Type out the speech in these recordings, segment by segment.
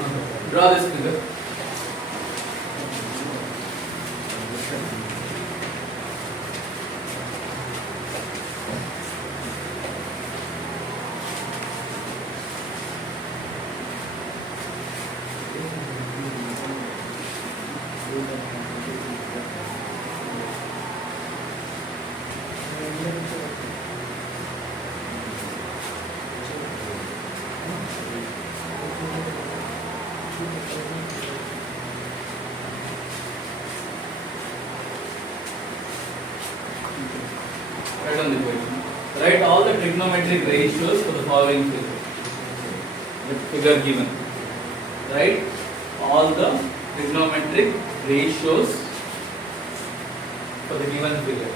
Okay. Draw this figure. Write on the equation. Write all the trigonometric ratios for the following figure. The figure given. Write all the trigonometric ratios for the given figure.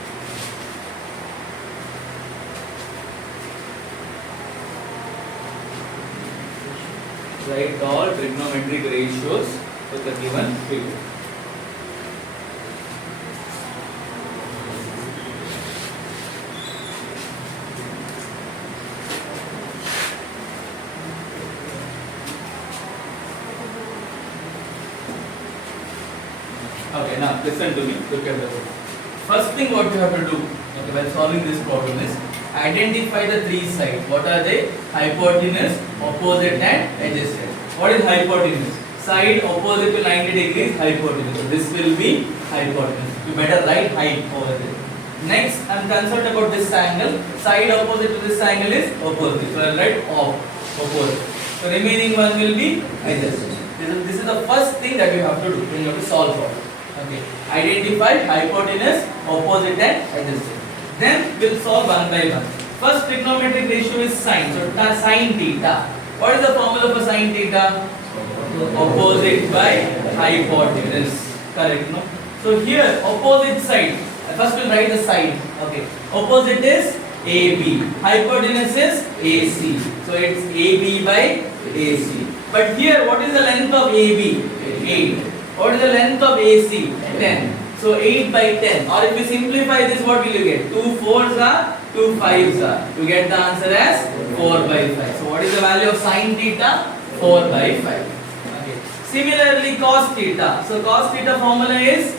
Write all trigonometric ratios for the given figure. Okay, now listen to me. Look at the board. First thing what you have to do, okay, while solving this problem is identify the three sides. What are they? Hypotenuse, opposite, and adjacent. What is hypotenuse? Side opposite to 90 degrees, hypotenuse. So this will be hypotenuse. You better write height over there. Next, I am concerned about this angle. Side opposite to this angle is opposite. So I will write opposite. So remaining one will be adjacent. This is the first thing that you have to do when you have to solve for it. Okay. Identify hypotenuse, opposite, and adjacent. Then we'll solve one by one. First trigonometric ratio is sine. So sine theta. What is the formula for sine theta? Opposite by hypotenuse. Correct, no? So here opposite side. First we'll write the side. Okay. Opposite is AB. Hypotenuse is AC. So it's AB by AC. But here what is the length of AB? 8. What is the length of AC? 10. So 8 by 10. Or if you simplify this, what will you get? 2 4s are, 2 5s are. You get the answer as 4 by 5. So what is the value of sine theta? 4 by 5. Okay. Similarly cos theta. So cos theta formula is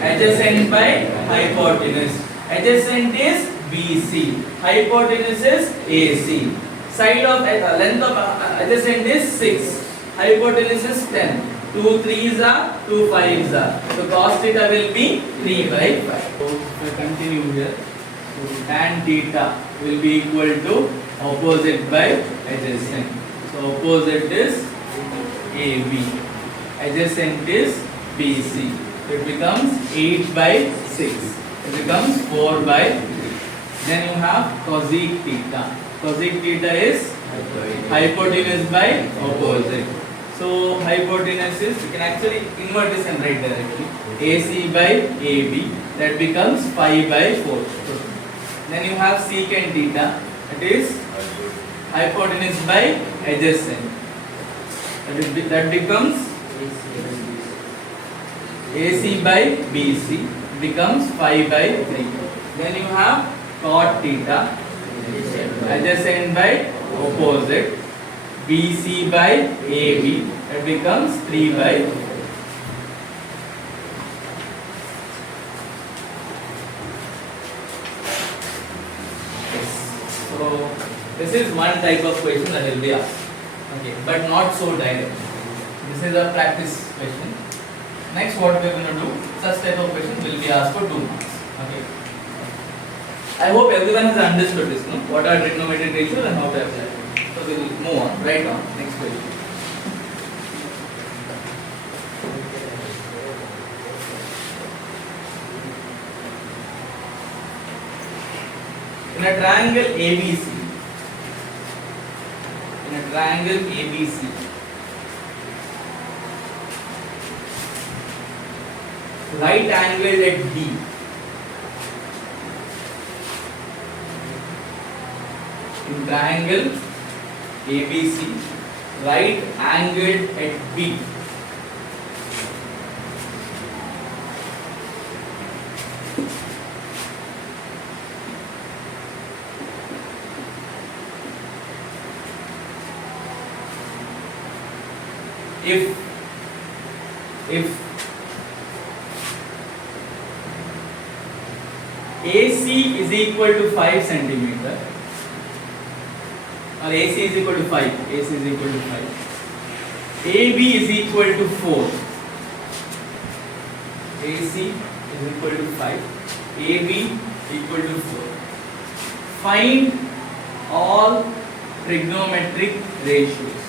adjacent by hypotenuse. Adjacent is BC. Hypotenuse is AC. Side of length of adjacent is 6. Hypotenuse is 10. 2 3s are, 2 5s are. So cos theta will be 3 by 5. So if I continue here, so tan theta will be equal to opposite by adjacent. So opposite is AB. Adjacent is BC. So it becomes 8 by 6. It becomes 4 by 3. Then you have cosec theta. Cosec theta is hypotenuse by opposite. So hypotenuse is, you can actually invert this and write directly. AC by AB. That becomes 5 by 4. Then you have secant theta. It is hypotenuse by adjacent. That becomes AC by BC. Becomes 5 by 3. Then you have cot theta. Adjacent by opposite. BC by AB, that becomes 3 by 4. So this is one type of question that will be asked. Okay, but not so direct. This is a practice question. Next, what we are going to do, such type of question will be asked for 2 marks. Okay. I hope everyone has understood this, no? What are trigonometric ratios and how to apply it. So we will move on, right on, next question. In a triangle ABC, right angled at B. In triangle ABC, right angled at B. if AC is equal to 5 centimeter, or AC is equal to 5, AC is equal to 5, AB is equal to 4, AC is equal to 5, AB equal to 4. Find all trigonometric ratios.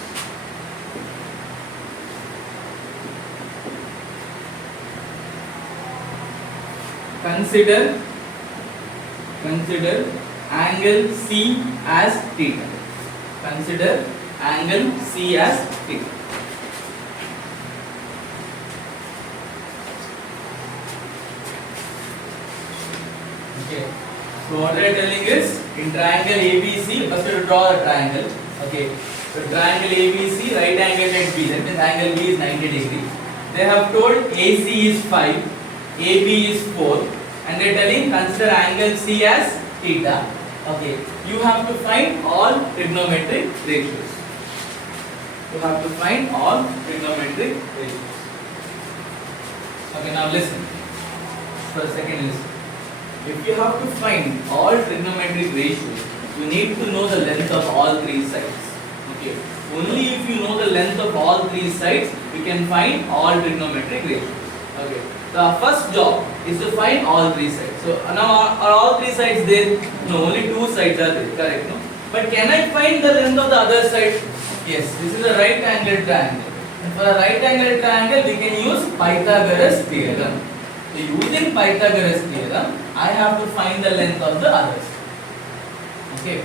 Consider angle C as theta. Consider angle C as theta. Okay. So what they are telling is, in triangle ABC, first we have to draw a triangle. Okay. So triangle ABC, right angle at B. That means angle B is 90 degrees. They have told AC is 5, AB is 4, and they are telling consider angle C as theta. Okay. You have to find all trigonometric ratios. You have to find all trigonometric ratios. Okay. Now listen. For a second, listen. If you have to find all trigonometric ratios, you need to know the length of all three sides. Okay. Only if you know the length of all three sides, you can find all trigonometric ratios. Okay. The first job is to find all three sides. So now are all three sides there? No, only two sides are there. Correct? No. But can I find the length of the other side? Yes. This is a right angle triangle. And for a right angle triangle, we can use Pythagoras theorem. So using Pythagoras theorem, I have to find the length of the others. Okay.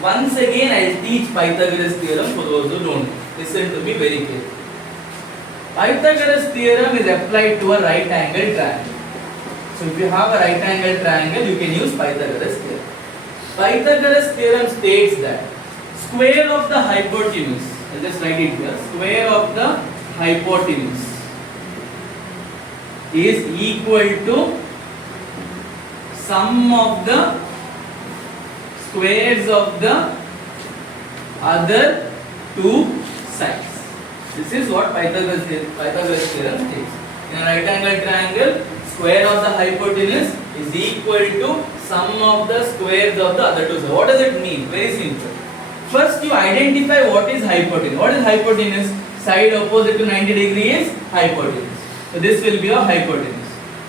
Once again, I will teach Pythagoras theorem for those who don't. Listen to me very carefully. Pythagoras theorem is applied to a right angle triangle. So if you have a right angle triangle, you can use Pythagoras theorem. Pythagoras theorem states that square of the hypotenuse, I'll just write it here, square of the hypotenuse is equal to sum of the squares of the other two sides. This is what Pythagoras theorem states. In a right angle triangle, square of the hypotenuse is equal to sum of the squares of the other two sides. What does it mean? Very simple. First you identify what is hypotenuse. What is hypotenuse? Side opposite to 90 degree is hypotenuse. So this will be a hypotenuse.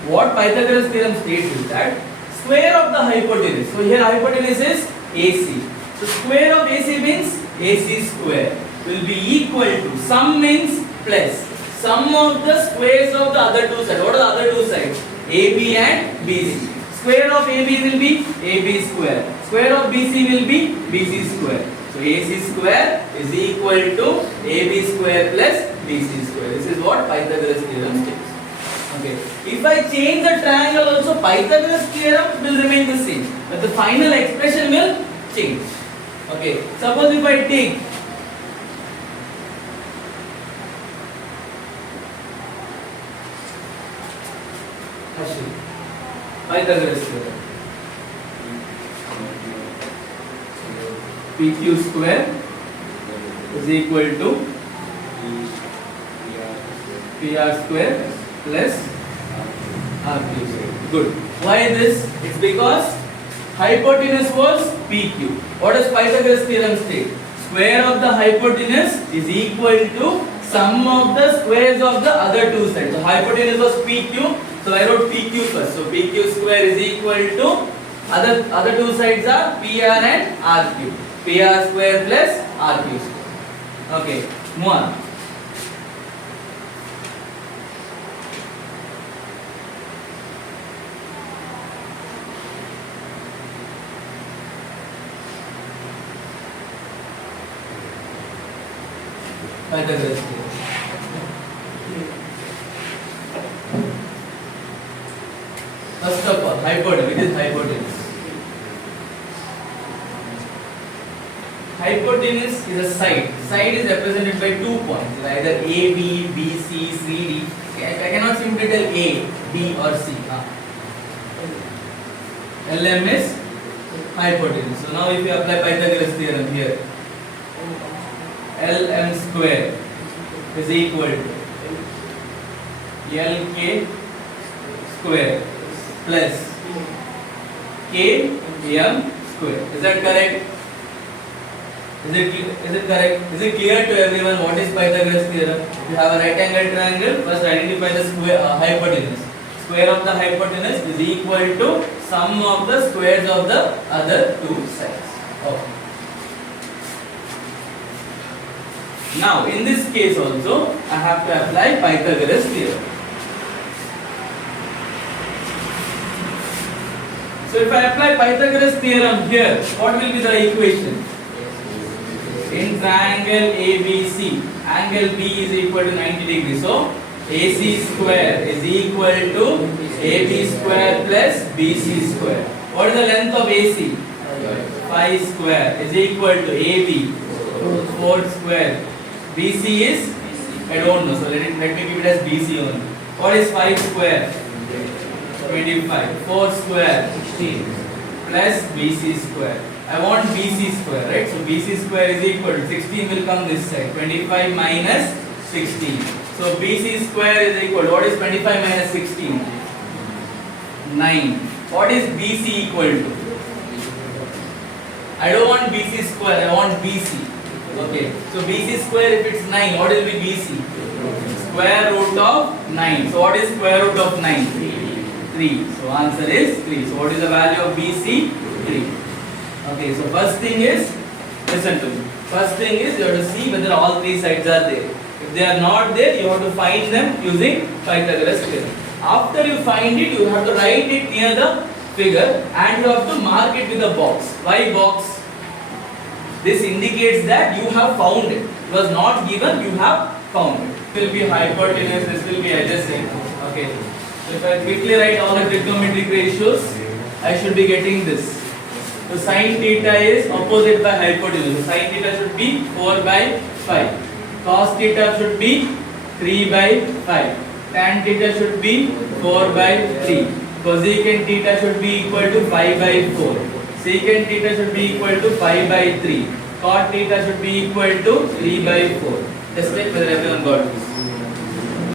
What Pythagoras theorem states is that square of the hypotenuse. So here hypotenuse is AC. So square of AC means AC square will be equal to sum means plus sum of the squares of the other two sides. What are the other two sides? AB and BC. Square of AB will be AB square. Square of BC will be BC square. So AC square is equal to AB square plus BC square. This is what Pythagoras theorem states. Okay. If I change the triangle also, Pythagoras theorem will remain the same, but the final expression will change. Okay. Suppose if I take Pythagoras theorem. PQ square is equal to PR square plus RQ square. Good. Why this? It's because hypotenuse was PQ. What does Pythagoras theorem state? Square of the hypotenuse is equal to sum of the squares of the other two sides. So hypotenuse was PQ. So I wrote PQ first. So PQ square is equal to other two sides are PR and RQ. PR square plus RQ square. Okay, move on. Pythagoras theorem. First of all, hypotenuse. It is hypotenuse. Hypotenuse is a side. Side is represented by 2 points, either A, B, B, C, C, D. I cannot simply tell A, B or C. LM is hypotenuse. So now if you apply Pythagoras theorem here, LM square is equal to LK square plus KM square. Is that correct? Is it correct? Is it clear to everyone what is Pythagoras theorem? If you have a right angle triangle, first identify the square hypotenuse. Square of the hypotenuse is equal to sum of the squares of the other two sides. Okay. Now in this case also I have to apply Pythagoras theorem. So if I apply Pythagoras theorem here, what will be the equation? In triangle ABC, angle B is equal to 90 degrees. So AC square is equal to AB square plus BC square. What is the length of AC? 5 square is equal to AB 4 square. BC is, I don't know, so let me give it as BC only. What is 5 square? 25. 4 square 16 plus BC square. I want BC square, right? So BC square is equal to 16 will come this side. 25 minus 16. So BC square is equal to, what is 25 minus 16? 9. What is BC equal to? I don't want BC square, I want BC. Okay. So BC square, if it's 9, what will be BC? Square root of 9. So what is square root of 9? 3. So answer is 3. So what is the value of BC? 3. Okay, so first thing is, listen to me. First thing is you have to see whether all three sides are there. If they are not there, you have to find them using Pythagoras theorem. After you find it, you have to write it near the figure and you have to mark it with a box. Why box? This indicates that you have found it. It was not given, you have found it. This will be hypotenuse, this will be adjacent. Okay. So if I quickly write all the trigonometric ratios, I should be getting this. So sin theta is opposite by hypotenuse. So sin theta should be 4 by 5. Cos theta should be 3 by 5. Tan theta should be 4 by 3. Cosecant theta should be equal to 5 by 4. Secant theta should be equal to 5 by 3. Cot theta should be equal to 3 by 4. Just check whether everyone got this.